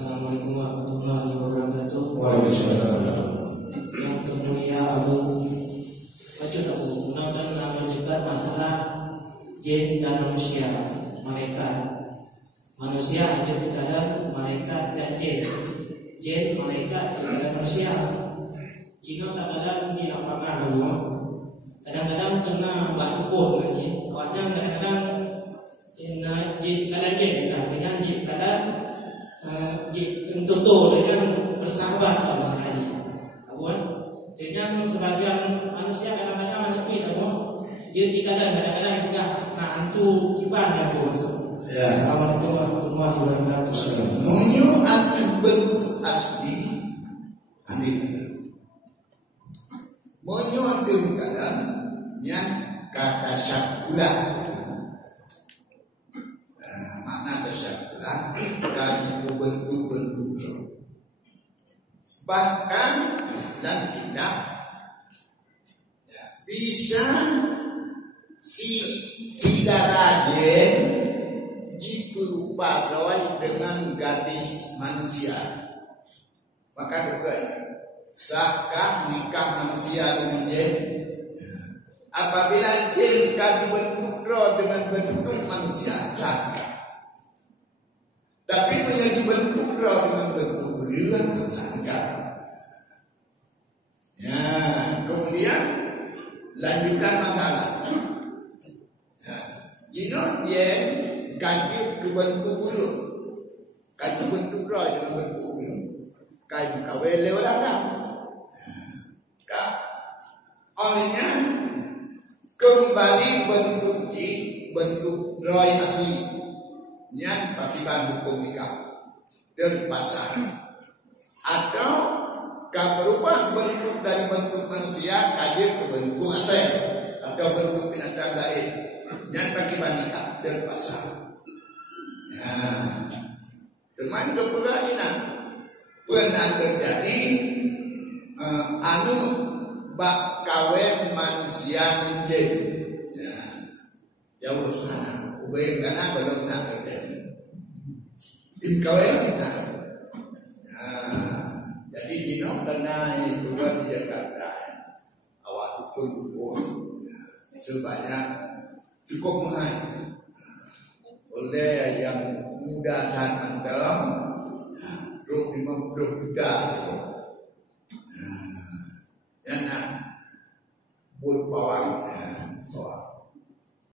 Assalamualaikum warahmatullahi wabarakatuh. Waalaikumsalam. Yang termulia Abu Wajud Abu mudah-mudahan menjaga masalah jin dan manusia, malaikat. Manusia ada di dalam malaikat dan jin. Jin, malaikat di dalam manusia. Jika kadang-kadang dia apakan dulu. Kadang-kadang kena bakupur lagi. Awalnya kadang-kadang jin kadang jin dengan jin kadang tutur dengan bersahabat dalam masalah ini. Abuan dengan sebagian manusia kadang-kadang menepi tahu. Jadi kadang-kadang juga nak hantu kiban yang masuk. Ya. Assalamualaikum warahmatullahi wabarakatuh. Munyo atu bentuk asli ambil. Munyo atu kadang yang kata syakulah. Makna syakulah dan bentuk-bentuk. Bahkan dalam kitab bisa si tidak rajin diperupa kawan dengan gadis manusia. Maka bukan sahkah nikah manusia dengan jin? Apabila jin kan bentuk roh dengan bentuk manusia, sahkah. Tapi menjadi bentuk roh dengan bentuk beliau sahkah. Ya, kemudian lanjutkan masalah. Jino dia ganti ke bentuk buruk, ganti bentuk roh dengan bentuk buruk, ganti kawin lewat orang. Olehnya kembali bentuk jin, bentuk roh asli, yang pakai hukum nikah dari pasar, atau kan berubah bentuk dari bentuk manusia kaji ke bentuk asal atau bentuk binatang lain yang bagi nikah dan pasar. Ya, dengan keperluan pernah terjadi anu bak kawin manusia menjin. Ya, jauh sana. Ubay karena belum nak terjadi. Kawin kita. Jadi Dino kena itu di Jakarta. Awak dukun-dukun sebanyak cukup mahal. Oleh yang muda dan andam 50 juta saja. Dan nak buat bawang